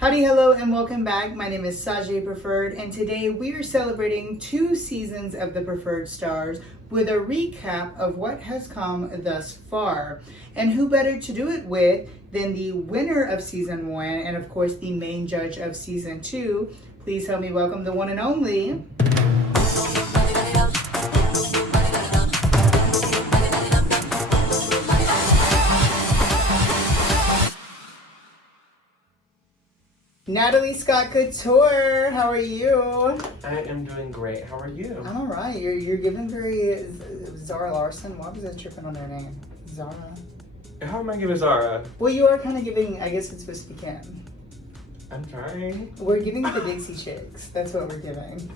Howdy, hello, and welcome back. My name is Sajay Preferred, and today we are celebrating 2 seasons of the Preferred Stars with a recap of what has come thus far. And who better to do it with than the winner of season 1 and, of course, the main judge of season 2. Please help me welcome the one and only Natalie Scott Couture. How are you? I am doing great. How are you? I'm all right. You're giving very Zara Larson. Why was I tripping on her name? Zara. How am I giving Zara? Well, you are kind of giving. I guess it's supposed to be Kim. I'm trying. We're giving the Dixie Chicks. That's what we're giving.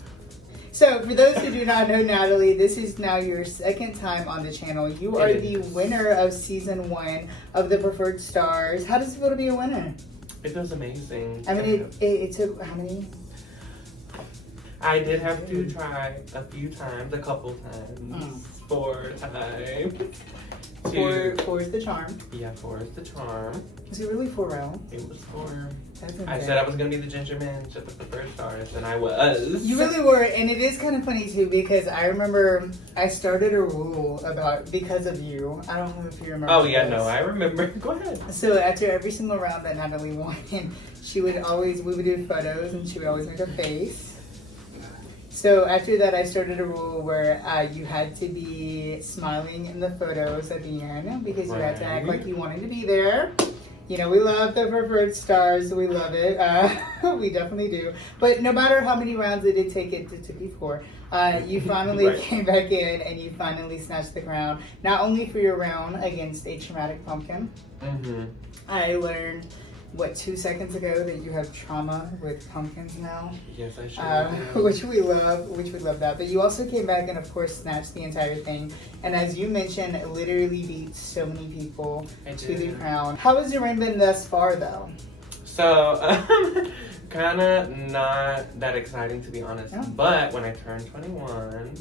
So, for those who do not know Natalie, this is now your second time on the channel. You are the winner of season 1 of the Preferred Stars. How does it feel to be a winner? It feels amazing. I mean, it took how many? I did have to try a few times, a couple times, 4 times. Four is the charm. Yeah, 4 is the charm. Was it really 4 rounds? It was 4. That's I said I was going to be the ginger man at the Preferred Stars, and I was. You really were, and it is kind of funny too because I remember I started a rule because of you. I don't know if you remember. Oh yeah, no, I remember. Go ahead. So after every single round that Natalie won, we would do photos, and she would always make a face. So after that, I started a rule where you had to be smiling in the photos at the end because you had to act like you wanted to be there. You know, we love the Preferred Stars. We love it. We definitely do. But no matter how many rounds it did take, it took you 4. You finally came back in and you finally snatched the crown. Not only for your round against a traumatic pumpkin. Mm-hmm. I learned 2 seconds ago that you have trauma with pumpkins now. Yes, I sure which we love that. But you also came back and of course snatched the entire thing. And as you mentioned, it literally beat so many people to the crown. How has your reign been thus far though? So, kind of not that exciting to be honest. Yeah. But when I turned 21,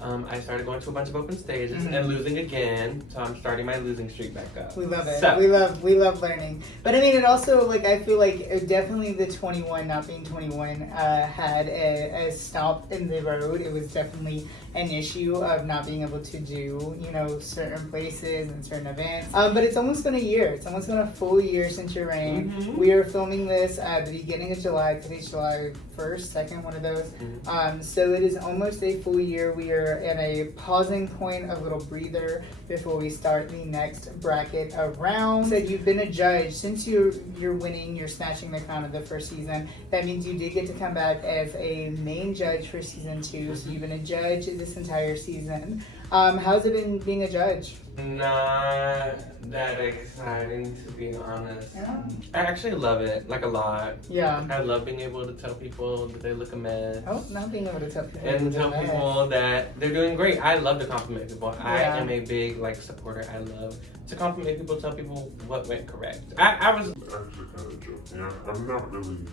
I started going to a bunch of open stages and losing again, so I'm starting my losing streak back up. We love it. So. We love learning. But I mean, it also, I feel like definitely the 21, not being 21, had a stop in the road. It was definitely an issue of not being able to do, certain places and certain events. But it's almost been a year. It's almost been a full year since your reign. Mm-hmm. We are filming this at the beginning of July. Today's July 1st, 2nd, one of those. Mm-hmm. So it is almost a full year. We are in a pausing point, a little breather before we start the next bracket of rounds. So you've been a judge since you're winning, you're snatching the crown of the first season. That means you did get to come back as a main judge for season 2. So you've been a judge this entire season. How's it been being a judge? Not that exciting, to be honest. Yeah. I actually love it, a lot. Yeah. I love being able to tell people that they look a mess. Oh, not being able to tell people. And tell people that they're doing great. I love to compliment people. Yeah. I am a big, supporter. I love to compliment people, tell people what went correct. I was actually kind of joking. I'm not really mean.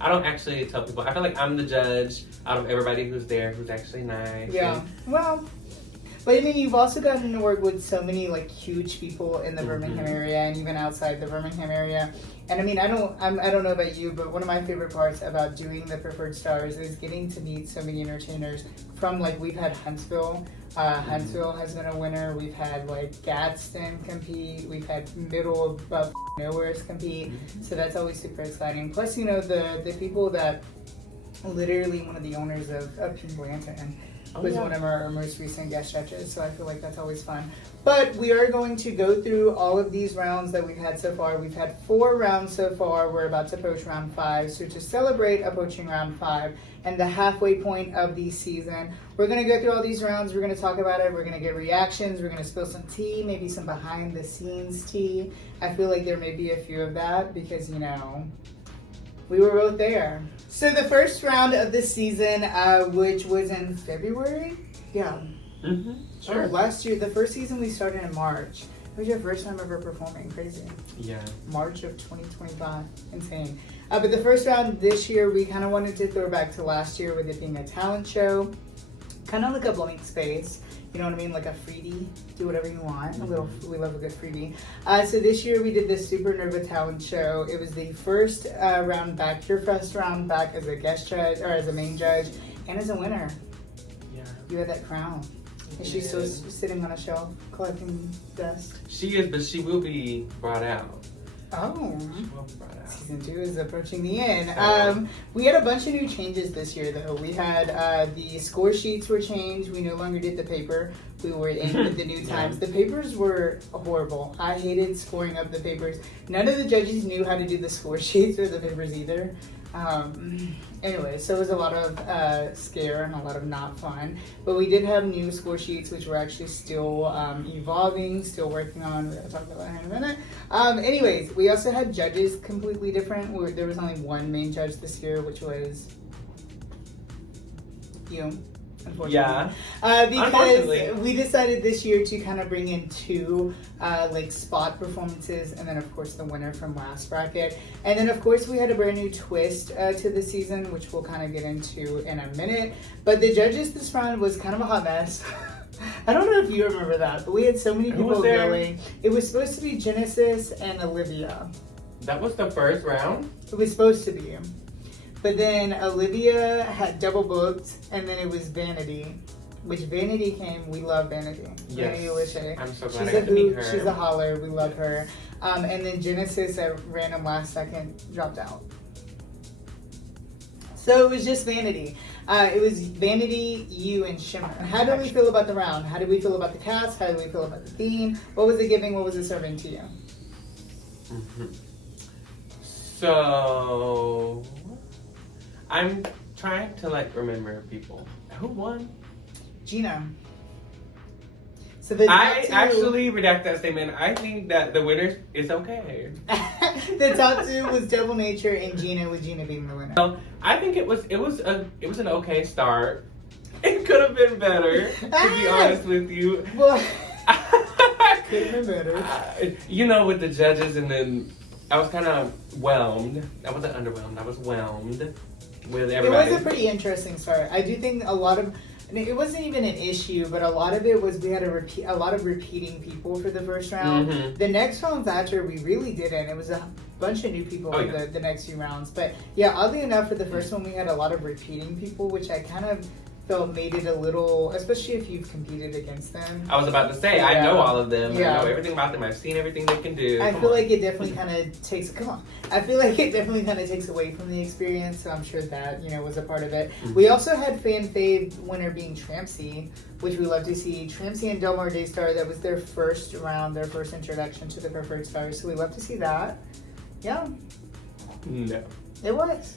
I don't actually tell people. I feel like I'm the judge out of everybody who's there who's actually nice. Yeah. Well, but I mean, you've also gotten to work with so many huge people in the Birmingham area and even outside the Birmingham area. And I mean, I don't know about you, but one of my favorite parts about doing the Preferred Stars is getting to meet so many entertainers from we've had Huntsville. Huntsville has been a winner. We've had Gadsden compete. We've had middle of nowheres compete. So that's always super exciting. Plus, the people that literally one of the owners of Pink Lantern was one of our most recent guest judges, so I feel like that's always fun. But we are going to go through all of these rounds that we've had so far. We've had 4 rounds so far. We're about to approach round 5. So to celebrate approaching round 5 and the halfway point of the season, we're going to go through all these rounds. We're going to talk about it. We're going to get reactions. We're going to spill some tea, maybe some behind the scenes tea. I feel like there may be a few of that because, we were both there. So the first round of the season, which was in February? Yeah. Mm-hmm. Sure. Last year, the first season we started in March. It was your first time ever performing. Crazy. Yeah. March of 2025. Insane. But the first round this year, we kind of wanted to throw back to last year with it being a talent show. kind of like a blank space. You know what I mean? Like a freebie. Do whatever you want. We love a good freebie. So this year we did the Supernova Talent Show. It was the first round back, your first round back as a guest judge, or as a main judge, and as a winner. Yeah. You had that crown. Is she still sitting on a shelf collecting dust? She is, but she will be brought out. Oh. She will be brought out. Season 2 is approaching the end. We had a bunch of new changes this year, though. We had the score sheets were changed. We no longer did the paper. We were in with the new times. The papers were horrible. I hated scoring up the papers. None of the judges knew how to do the score sheets or the papers either. Anyway, so it was a lot of scare and a lot of not fun. But we did have new score sheets, which we're actually still evolving, still working on. We're going to talk about that in a minute. Anyways, we also had judges completely different. There was only one main judge this year, which was you. Yeah. Because we decided this year to kind of bring in two like spot performances, and then of course the winner from last bracket, and then of course we had a brand new twist to the season, which we'll kind of get into in a minute. But the judges this round was kind of a hot mess. I don't know if you remember that, but we had so many people going. It was supposed to be Genesis and Olivia. That was the first round? It was supposed to be. But then Olivia had double booked, and then it was Vanity, which Vanity came. We love Vanity. Yes. Vanity Oliche. I'm so glad I got to meet her. She's a holler. We love her. And then Genesis at random last second dropped out. So it was just Vanity. It was Vanity, you, and Shimmer. How do we feel about the round? How do we feel about the cast? How do we feel about the theme? What was it giving? What was it serving to you? Mm-hmm. So I'm trying to remember people. Who won? Gina. So I actually redact that statement. I think that the winner is okay. The top two was Double Nature and Gina, with Gina being the winner. Well, I think it was an okay start. It could have been better, to be honest with you. Well, could have been better. With the judges, and then I was kind of whelmed. I wasn't underwhelmed. I was whelmed with everybody. It was a pretty interesting start. I do think a lot of, it wasn't even an issue, but a lot of it was we had a lot of repeating people for the first round. Mm-hmm. The next rounds after, we really didn't. It was a bunch of new people for the next few rounds. But yeah, oddly enough, for the first one, we had a lot of repeating people, which I kind of felt made it a little, especially if you've competed against them. I was about to say, I know all of them. Yeah. I know everything about them. I've seen everything they can do. I feel like it definitely kind of takes, I feel like it definitely kind of takes away from the experience, so I'm sure that, was a part of it. Mm-hmm. We also had fan fave winner being Trampsy, which we love to see. Trampsy and Delmar Daystar, that was their first round, their first introduction to the Preferred Stars, so we love to see that. Yeah. No. It was.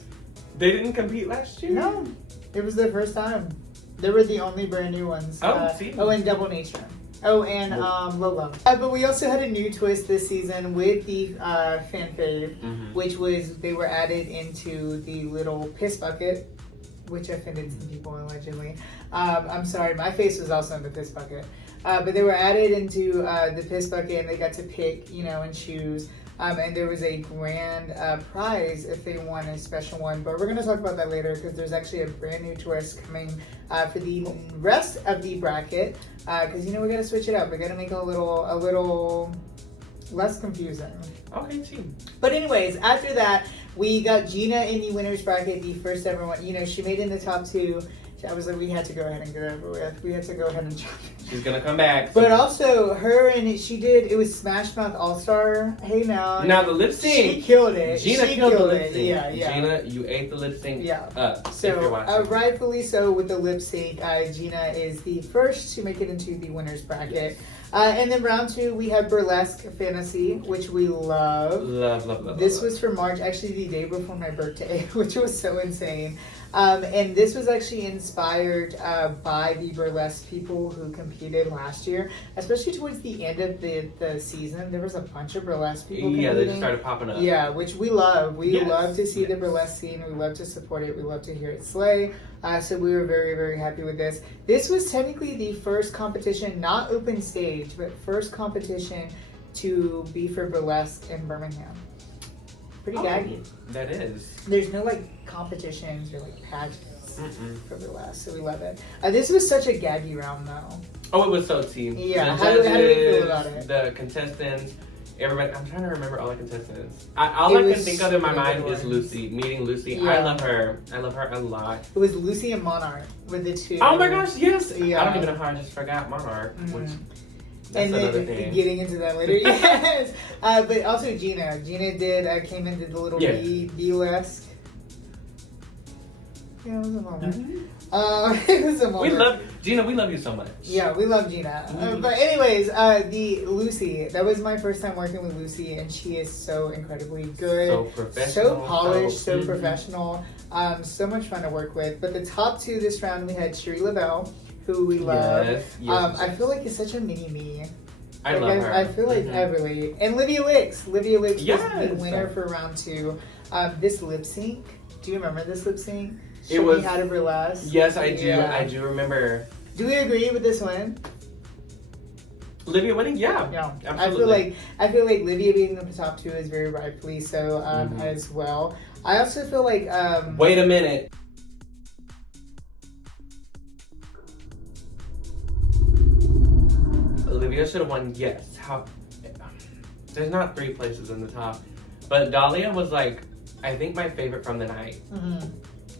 They didn't compete last year? No. It was their first time. They were the only brand new ones. And Double Nature. Oh, and Lola. But we also had a new twist this season with the fan fave, which was they were added into the little piss bucket, which offended some people allegedly. I'm sorry, my face was also in the piss bucket. But they were added into the piss bucket, and they got to pick, and choose. And there was a grand prize if they won a special one. But we're going to talk about that later, because there's actually a brand new twist coming for the rest of the bracket. Because, we got to switch it up. We got to make it a little less confusing. Okay, team. But anyways, after that, we got Gina in the winner's bracket, the first ever one. She made it in the top two. I was like, we had to go ahead and get it over with. We had to go ahead and jump. She's gonna come back. But also, it was Smash Mouth All-Star. Hey now. Now the lip sync. She killed it. Gina killed the lip sync. Yeah. Gina, you ate the lip sync up. So, rightfully so with the lip sync. Gina is the first to make it into the winner's bracket. Yes. And then round two, we have Burlesque Fantasy, which we love. Love. This was for March, actually the day before my birthday, which was so insane. And this was actually inspired by the burlesque people who competed last year, especially towards the end of the season. There was a bunch of burlesque people competing. Yeah, they just started popping up. Yeah, which we love. We love to see the burlesque scene. We love to support it. We love to hear it slay. So we were very, very happy with this. This was technically the first competition, not open stage, but first competition to be for burlesque in Birmingham. Pretty gaggy. That is. There's no like competitions or like pageants Mm-mm. for burlesque, so we love it. This was such a gaggy round though. Oh, it was so tea. Yeah, The how do we judges, feel about it? The contestants, everybody. I'm trying to remember all the contestants. All I can think of in my mind is Lucy. Meeting Lucy. Yeah. I love her. I love her a lot. It was Lucy and Monarch with the two. Oh my gosh, yes. Yeah. I don't even know how I just forgot Monarch. Which, that's and another then thing. getting into that later, yes. But also Gina. Gina came and did the little burlesque. Yeah, it was a moment. It was a moment. Gina. We love you so much. Yeah, we love Gina. But anyways, the Lucy. That was my first time working with Lucy, and she is so incredibly good, So professional, so polished, so professional. So much fun to work with. But the top two this round, we had Cherie LaBelle, who we love. Yes. I feel like it's such a mini me. I love her. I feel like I relate. And Livia Licks. Livia Licks was the Yes. winner for round two. This lip sync. Do you remember this lip sync? It was How to Burlesque. Yes, I do. Yeah. I do remember. Do we agree with this one? Livia winning? Yeah. Yeah. Absolutely. I feel like Livia being in the top two is very rightfully so as well. I also feel like Wait a minute. Olivia should have won, yes. There's not 3 places in the top. But Dahlia was like, I think my favorite from the night.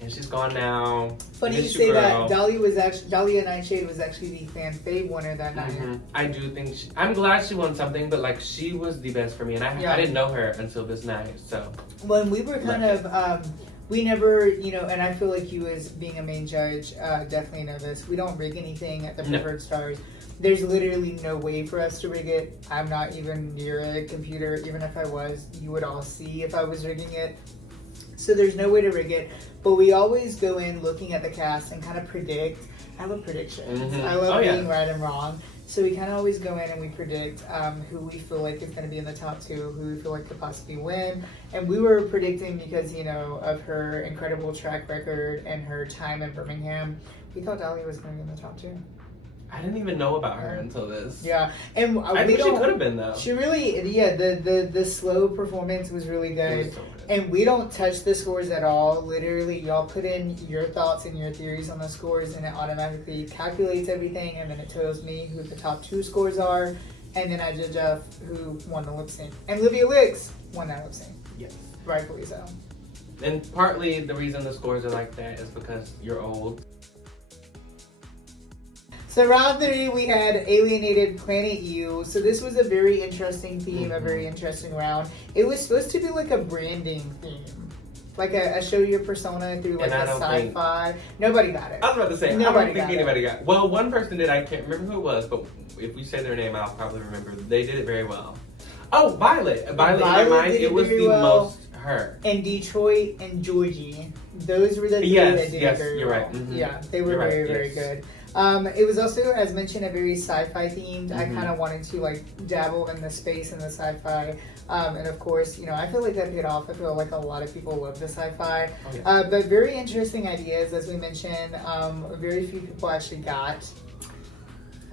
And she's gone now. Funny you say that. Dahlia Nightshade was actually the fan fave winner that night. I do think I'm glad she won something, but like she was the best for me, and I didn't know her until this night. So when we were kind of we never, and I feel like you as being a main judge definitely know this. We don't rig anything at the Preferred Stars. There's literally no way for us to rig it. I'm not even near a computer. Even if I was, you would all see if I was rigging it. So there's no way to rig it. But we always go in looking at the cast and kind of predict. I love predictions. I love being right and wrong. So we kind of always go in and we predict who we feel like is going to be in the top two, who we feel like could possibly win. And we were predicting because, of her incredible track record and her time in Birmingham. We thought Dahlia was going to be in the top two. I didn't even know about her until this. Yeah, and I think she could have been though. She really, the slow performance was really good. It was so good. And we don't touch the scores at all. Literally, y'all put in your thoughts and your theories on the scores, and it automatically calculates everything, and then it tells me who the top two scores are, and then I judge up who won the lip sync. And Livia Licks won that lip sync. Yes. Rightfully so. And partly the reason the scores are like that is because you're old. So round 3, we had Alienated Planet U. So this was a very interesting theme, a very interesting round. It was supposed to be like a branding theme. Like a show your persona through like a sci-fi. Nobody got it. I was about to say, Nobody I don't think anybody got it. Well, one person did, I can't remember who it was, but if we say their name, I'll probably remember. They did it very well. Oh, Violet. Violet in my mind, it was the most her. And Detroit and Georgie. Those were the three that did it very well. Right. Yeah, they were very good. It was also, as mentioned, a very sci-fi themed. I kind of wanted to like dabble in the space and the sci-fi, and of course, I feel like that paid off. I feel like a lot of people love the sci-fi, but very interesting ideas, as we mentioned. Very few people actually got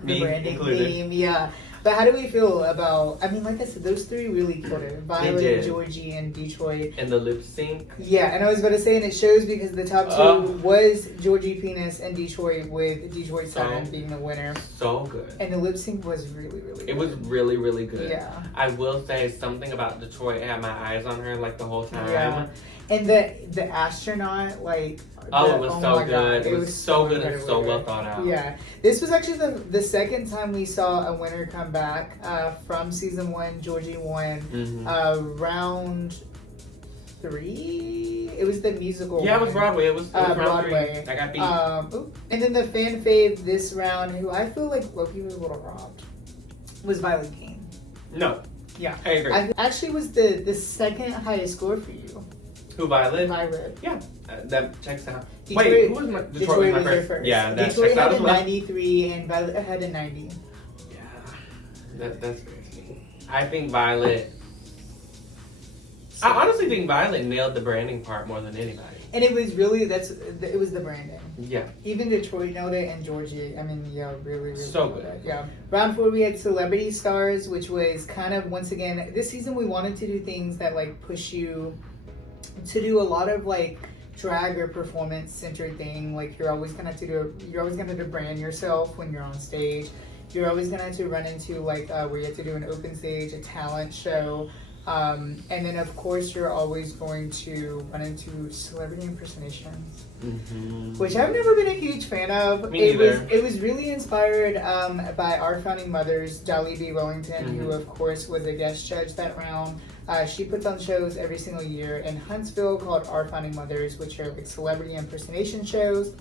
the branding included. theme. Yeah. But how do we feel about, like I said, those three really killed it. Violet, Georgie, and Detroit. And the lip sync. Yeah, and I was about to say, and it shows because the top two was Georgie Penis and Detroit, with Detroit Siren being the winner. So good. And the lip sync was really, really good. It was really, really good. Yeah. I will say something about Detroit. I had my eyes on her like the whole time. Yeah. And the astronaut, like... it was so good. It was so good and so well thought out. Yeah. This was actually the second time we saw a winner come back from season 1. Georgie won round 3. It was the musical it was Broadway. It was Broadway. 3. I got beat. And then the fan fave this round, who I feel like Loki was a little robbed, was Violet King. No. Yeah. I agree. Actually was the second highest score for you. Who, Violet? Violet. Yeah. That checks out. Detroit, wait, who was my... Detroit was my was first. Yeah, that Detroit checks out had as a well. 93 and Violet had a 90. Yeah. That's fair to me. I think Violet... So, I honestly think Violet nailed the branding part more than anybody. and it was really it was the branding. Yeah. Even Detroit nailed it, and Georgie. I mean, yeah, really, really So nailed good. it. Yeah. Round 4, we had Celebrity Stars, which was kind of, once again, this season we wanted to do things that like push you to do a lot of like drag or performance centered thing. Like you're always gonna have to brand yourself when you're on stage. You're always gonna have to run into like where you have to do an open stage, a talent show. And then, of course, you're always going to run into celebrity impersonations, which I've never been a huge fan of. Me neither. It was really inspired by our founding mothers, Dolly B. Wellington, who, of course, was a guest judge that round. She puts on shows every single year in Huntsville called Our Founding Mothers, which are like celebrity impersonation shows.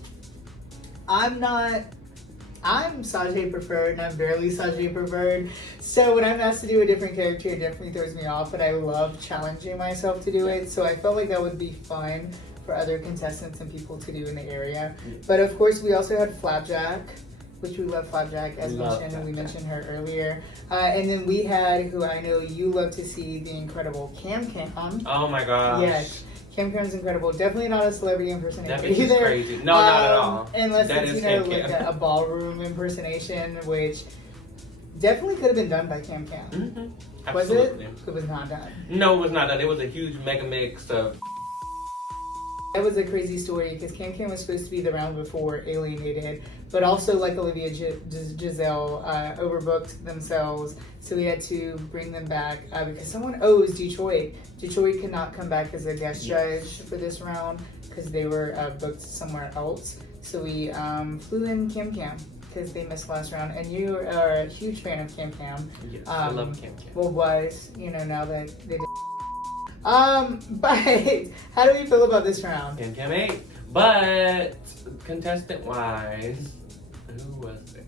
I'm Sajay preferred, and I'm barely Sajay preferred. So when I'm asked to do a different character, it definitely throws me off, but I love challenging myself to do it. So I felt like that would be fun for other contestants and people to do in the area. But of course, we also had Flapjack, which we love Flapjack, as mentioned, and we mentioned her earlier. And then we had, who I know you love to see, the incredible Cam Cam. Oh my gosh. Yes. Cam Cam's incredible. Definitely not a celebrity impersonator That bitch is either. crazy. No, not at all. Unless That it's, is you know, Cam like Cam. a ballroom impersonation, which definitely could have been done by Cam Cam. Was it? Absolutely. It was not done. No, it was not done. It was a huge mega mix of. That was a crazy story because Cam Cam was supposed to be the round before Alienated, but also like Olivia Giselle overbooked themselves, so we had to bring them back because someone owes Detroit. Detroit could not come back as a guest judge for this round because they were booked somewhere else. So we flew in Cam Cam because they missed last round, and you are a huge fan of Cam Cam. Yes, I love Cam Cam. Well, was, you know, now that they did. But how do we feel about this round? Cam Cam 8. But contestant wise, who was it?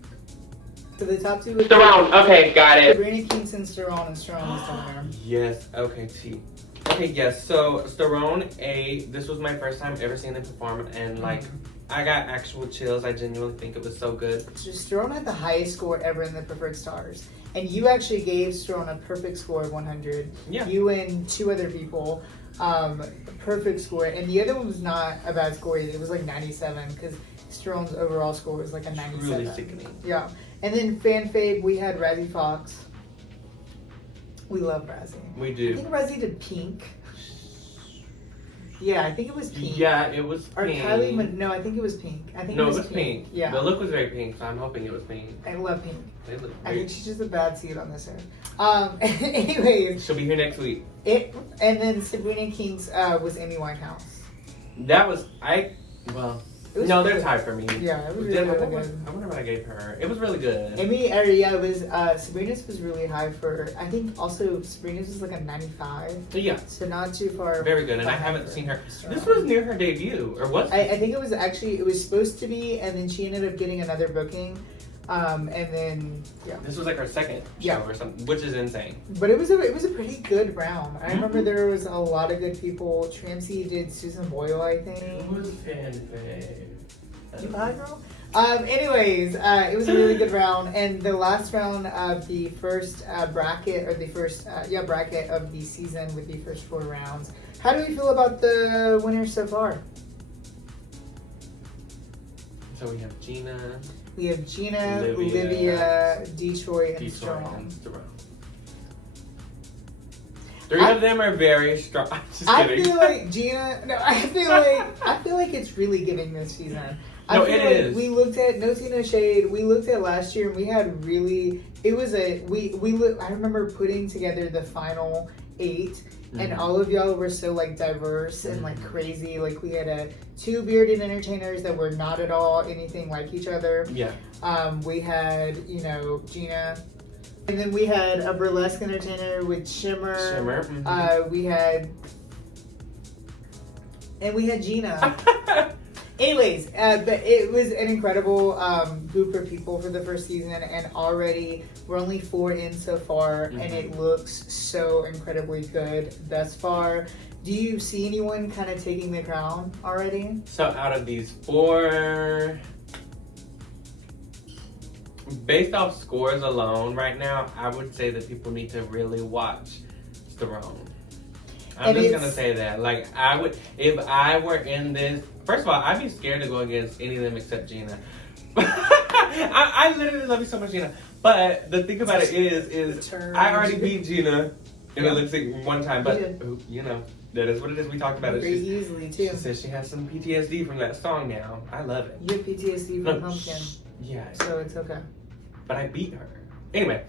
So the top two was Sterone. Okay, got it. Sabrina Kingston, Sterone, and Sterone was the winner. Yes. Okay. T. Okay. Yes. So Sterone 8. This was my first time ever seeing them perform, and like I got actual chills. I genuinely think it was so good. So Sterone had the highest score ever in the Preferred Stars. And you actually gave Sterone a perfect score of 100. Yeah. You and two other people, perfect score. And the other one was not a bad score either. It was like 97 because Sterone's overall score was like a 97. Really sickening. Yeah. And then fan fave, we had Razzie Fox. We love Razzie. We I do. think Razzie did Pink. Yeah, I think it was Pink. Yeah, it was Or pink. Kylie, no, I think it was Pink. I think No, it was pink. Yeah. The look was very pink, so I'm hoping it was pink. I love Pink. They look I very. think she's just a bad seed on this earth. Anyways, She'll be here next week. and then Sabrina King's was Amy Winehouse. That was well. It was No, good. they're tied for me. Yeah, it was Did- really, I really wonder- good. I wonder what I gave her. It was really good. It was Sabrina's was really high for. I think also Sabrina's was like a 95, Yeah, so not too far. very good. And I behind haven't her. seen her. Strong. This was near her debut, or was I think it was actually, it was supposed to be, and then she ended up getting another booking, and then yeah. This was like her second Yeah. show or something, which is insane. But it was a pretty good round. I remember there was a lot of good people. Tramsy did Susan Boyle, I think. You high, girl? Anyways, it was a really good round, and the last round of the first bracket, or the first bracket of the season with the first 4 rounds. How do we feel about the winners so far? So we have Gina, We have Gina, Olivia, Olivia, Detroit, and Detroit, Strong. and Sterone. Three of them are very strong. Just I kidding. feel like Gina. No, I feel like it's really giving this season. No, I feel it like is. We looked at No Tea No Shade. We looked at last year, and we had really. It was I remember putting together the final 8, and all of y'all were so like diverse and like crazy. Like we had 2 bearded entertainers that were not at all anything like each other. Yeah. We had Gina. And then we had a burlesque entertainer with Shimmer. We had Gina. Anyways, but it was an incredible group of people for the first season, and already we're only 4 in so far, and it looks so incredibly good thus far. Do you see anyone kind of taking the crown already? So out of these 4, based off scores alone right now, I would say that people need to really watch Sterone. I'm just gonna say that. Like, I would, if I were in this, first of all, I'd be scared to go against any of them except Gina. I literally love you so much, Gina. But the thing about it is I already beat Gina in a lip sync one time, but you know, that is what it is. We talked about it. Very easily too. She says she has some PTSD from that song now. I love it. You have PTSD from Pumpkin. Yeah. So it's okay. But I beat her. Anyway,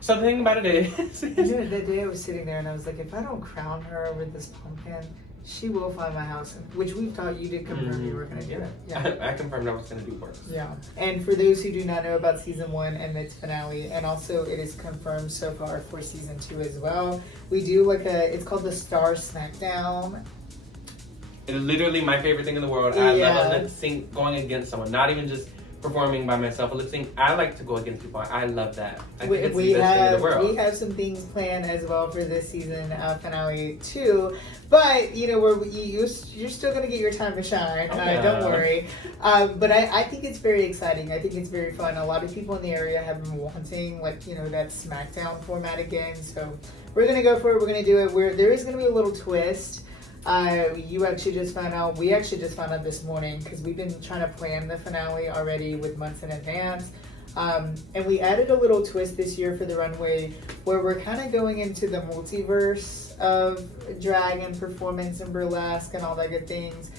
so the thing about it is... You know, that day I was sitting there and I was like, if I don't crown her over this pumpkin, she will find my house. Which we've taught you to confirm you were going to do it. Yeah. I confirmed I was going to do worse. Yeah. And for those who do not know about season 1 and its finale, and also it is confirmed so far for season 2 as well, we do it's called the Star Smackdown. It is literally my favorite thing in the world. I love a lip sync going against someone, not even just performing by myself, a lip sync. I like to go against people. I love that. I think it's the best thing in the world. We have some things planned as well for this season finale too, but you know you're still gonna get your time to shine. Don't worry. But I think it's very exciting. I think it's very fun. A lot of people in the area have been wanting that SmackDown format again. So we're gonna go for it. We're gonna do it. There is gonna be a little twist. We actually just found out this morning because we've been trying to plan the finale already with months in advance. And we added a little twist this year for the runway where we're kind of going into the multiverse of drag and performance and burlesque and all that good things.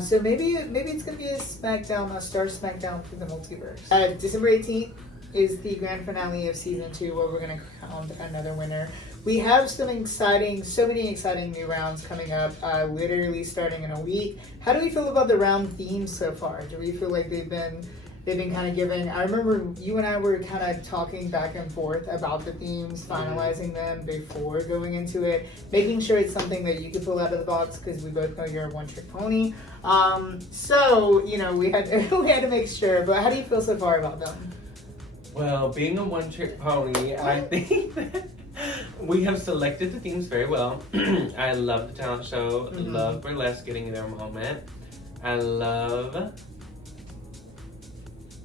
So maybe it's going to be a Star Smackdown through the multiverse. December 18th is the grand finale of season 2 where we're going to crown another winner. We have so many exciting new rounds coming up, literally starting in a week. How do we feel about the round themes so far? Do we feel like they've been kind of given? I remember you and I were kind of talking back and forth about the themes, finalizing them before going into it, making sure it's something that you can pull out of the box because we both know you're a one-trick pony. So we had to make sure. But how do you feel so far about them? Well, being a one-trick pony, I think that we have selected the themes very well. I love the talent show. Love burlesque getting their moment. I love...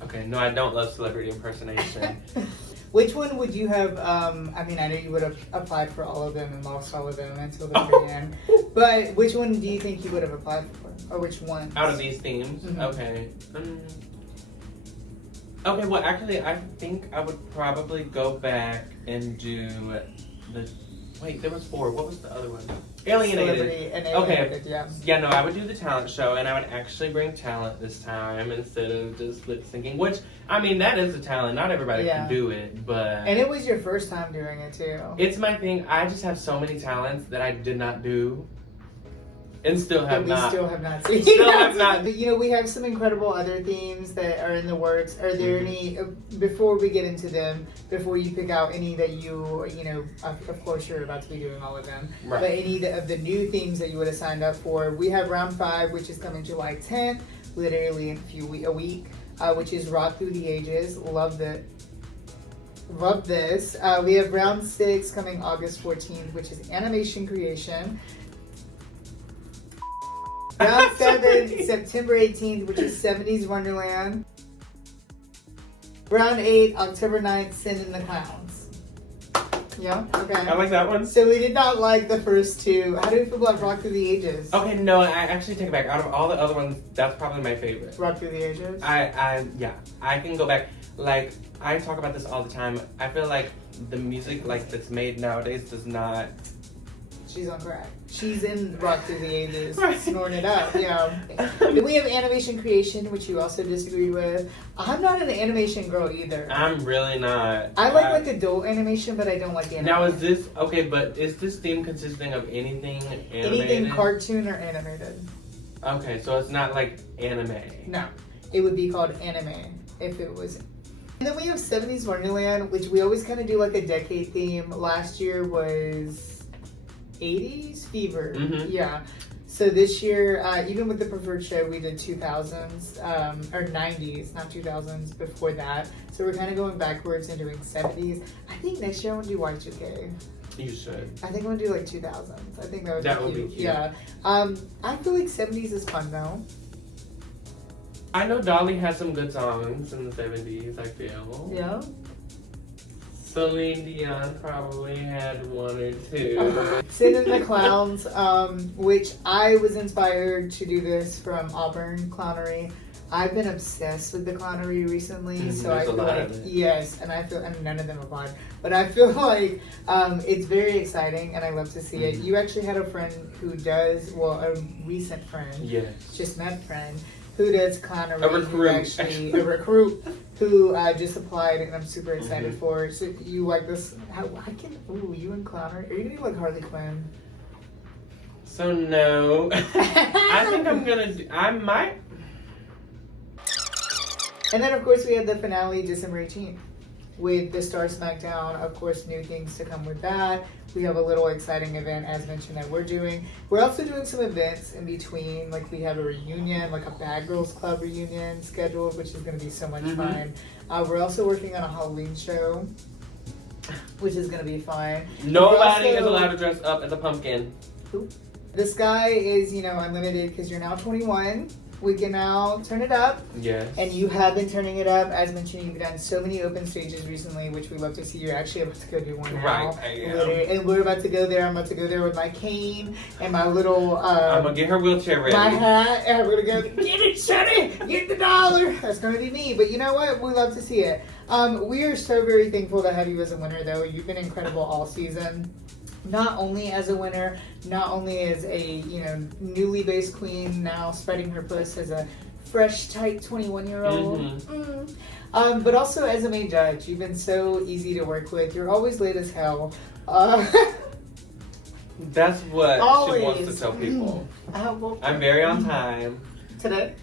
Okay, no, I don't love celebrity impersonation. Which one would you have... I know you would have applied for all of them and lost all of them until the very end. But which one do you think you would have applied for? Or which one? Out of these themes? Okay. Okay, well, actually, I think I would probably go back and do the... Wait, there was 4. What was the other one? Alienated. Okay. Yeah, no, I would do the talent show, and I would actually bring talent this time instead of just lip syncing, which, that is a talent. Not everybody can do it, but... And it was your first time doing it, too. It's my thing. I just have so many talents that I did not do. And still have not seen. Still have not. We have some incredible other themes that are in the works. Are there any, before we get into them, before you pick out any that of course you're about to be doing all of them, right. But any of the new themes that you would have signed up for, we have round 5, which is coming July 10th, literally in a week, which is Rock Through the Ages. Love this. We have round 6 coming August 14th, which is Animation Creation. Round 7, September 18th, which is 70s Wonderland. Round 8, October 9th, Send in the Clowns. Yeah? Okay. I like that one. So we did not like the first 2. How do you feel about Rock Through the Ages? Okay, no, I actually take it back. Out of all the other ones, that's probably my favorite. Rock Through the Ages? I can go back. Like, I talk about this all the time. I feel like the music that's made nowadays does not... She's on crack. She's in Rock Through the Ages, snorting it up, Then we have Animation Creation, which you also disagreed with. I'm not an animation girl either. I'm really not. I like adult animation, but I don't like animation. Now is this, but is this theme consisting of anything animated? Anything cartoon or animated. Okay, so it's not like anime. No, it would be called anime if it was. And then we have 70s Wonderland, which we always kind of do like a decade theme. Last year was... 80s fever. Yeah. So this year, even with the preferred show, we did 2000s, or 90s, not 2000s before that. So we're kind of going backwards and doing 70s. I think next year I want to do Y2K. You should. I think I want to do like 2000s. I think that would be cute. Yeah. I feel like 70s is fun though. I know Dolly has some good songs in the 70s, I feel. Yeah. Celine Dion probably had one or two. Sit in the Clowns, which I was inspired to do this from Auburn Clownery. I've been obsessed with the clownery recently, so I There's a feel lot like, of it. yes, and I feel, and none of them apply, but I feel like it's very exciting and I love to see it. You actually had a friend who does, well, a recent friend, Yes. just met friend, who does clownery. A recruit, who actually, a recruit who just applied, and I'm super excited for. So you like this? How I can? Ooh, you in clownery? Are you gonna do like Harley Quinn? So no, I think I'm gonna. I might. And then of course we had the finale December 18th with the Star Smackdown. Of course, new things to come with that. We have a little exciting event, as mentioned, that we're doing. We're also doing some events in between. Like we have a reunion, like a Bad Girls Club reunion scheduled, which is going to be so much fun. We're also working on a Halloween show, which is going to be fun. Nobody also- is allowed to dress up as a pumpkin. The sky is, unlimited because you're now 21. We can now turn it up. Yes. And you have been turning it up. As mentioned, you've done so many open stages recently, which we love to see. You're actually about to go do one now. Right, I am. And we're about to go there. I'm about to go there with my cane and my little... I'm gonna get her wheelchair ready. my hat. And we're going to go, get it, Sonny! Get the dollar! That's going to be me. But you know what? We love to see it. We are so very thankful to have you as a winner, though. You've been incredible all season. Not only as a winner, not only as a newly based queen, now spreading her puss as a fresh, tight 21-year-old, but also as a main judge. You've been so easy to work with. You're always late as hell. That's what Always. she wants to tell people. Well, I'm very on time. today.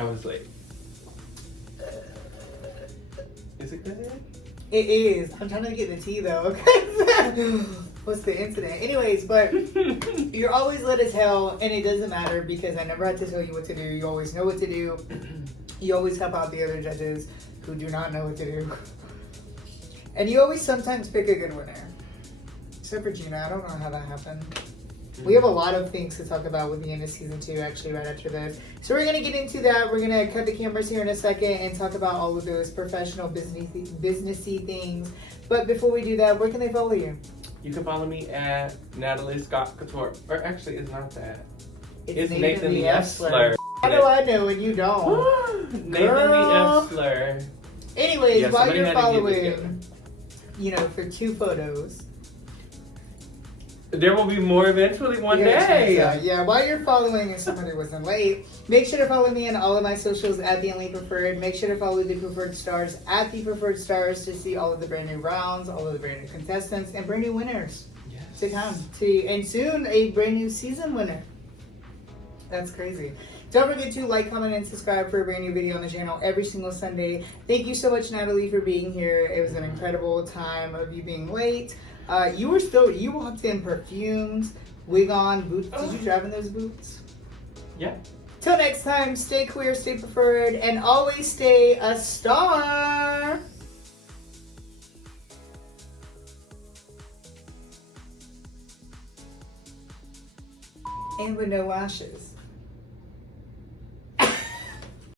I was late. Is it good? It is. I'm trying to get the tea though. What's the incident? Anyways, but you're always lit as hell, and it doesn't matter because I never had to tell you what to do. You always know what to do. You always help out the other judges who do not know what to do. And you always sometimes pick a good winner. Except for Gina. I don't know how that happened. We have a lot of things to talk about with the end of season 2, actually, right after this. So we're going to get into that. We're going to cut the cameras here in a second and talk about all of those professional businessy things. But before we do that, where can they follow you? You can follow me at Natalie Scott Couture. Or actually, it's not that. It's Nathan Nathan the the F F slur. How do I know and you don't? Nathan Girl. the F slur. Anyways, Yeah, while somebody you're had to get it following, for 2 photos. There will be more eventually one day. Yeah, while you're following and somebody wasn't late, make sure to follow me on all of my socials at The Only Preferred. Make sure to follow the Preferred Stars at The Preferred Stars to see all of the brand new rounds, all of the brand new contestants, and brand new winners Yes. to come. And soon, a brand new season winner. That's crazy. Don't forget to like, comment, and subscribe for a brand new video on the channel every single Sunday. Thank you so much, Natalie, for being here. It was an incredible time of you being late. You walked in perfumes, wig on, boots. Did you drive in those boots? Yeah. Till next time, stay queer, stay preferred, and always stay a star. And with no lashes.